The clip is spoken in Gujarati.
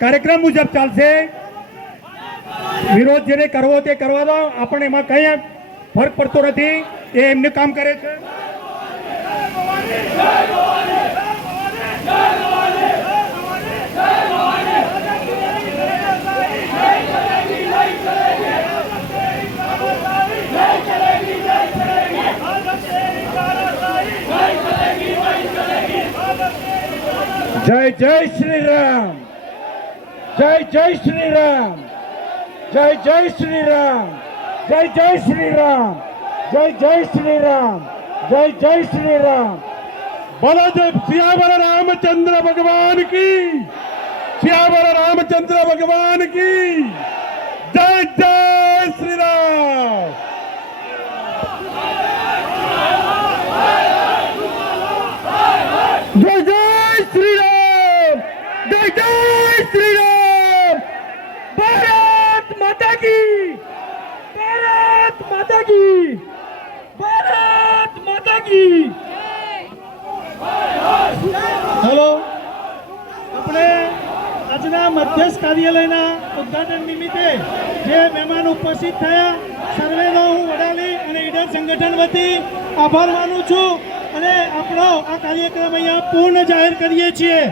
કાર્યક્રમ મુજબ ચાલશે. વિરોધ જેને કરવો તે કરવા દો આપણને એમાં કંઈ ફરક પડતો નથી. એ એમનું કામ કરે છે. જય જય શ્રી રામ. જય જય શ્રી રામ જય જય શ્રી રામ જય જય શ્રી રામ જય જય શ્રી રામ જય જય શ્રી રામ બલદેવ જય સિયાવર રામચંદ્ર ભગવાન કી. સિયાવર રામચંદ્ર ભગવાન કી. જય જય શ્રી રામ જય જય શ્રી રામ જય જય શ્રી રામ માતા કી ભારત માતા કી ભારત માતા કી હેલો આપણે આજના મધ્યસ્થ કાર્યાલયના ઉદ્ઘાટન નિમિત્તે જે મહેમાન ઉપસ્થિત થયા સર્વેનો હું વડાલી અને ઈડર સંગઠન વતી આભાર માનું છું અને આપણો આ કાર્યક્રમ અહીંયા પૂર્ણ જાહેર કરીએ છીએ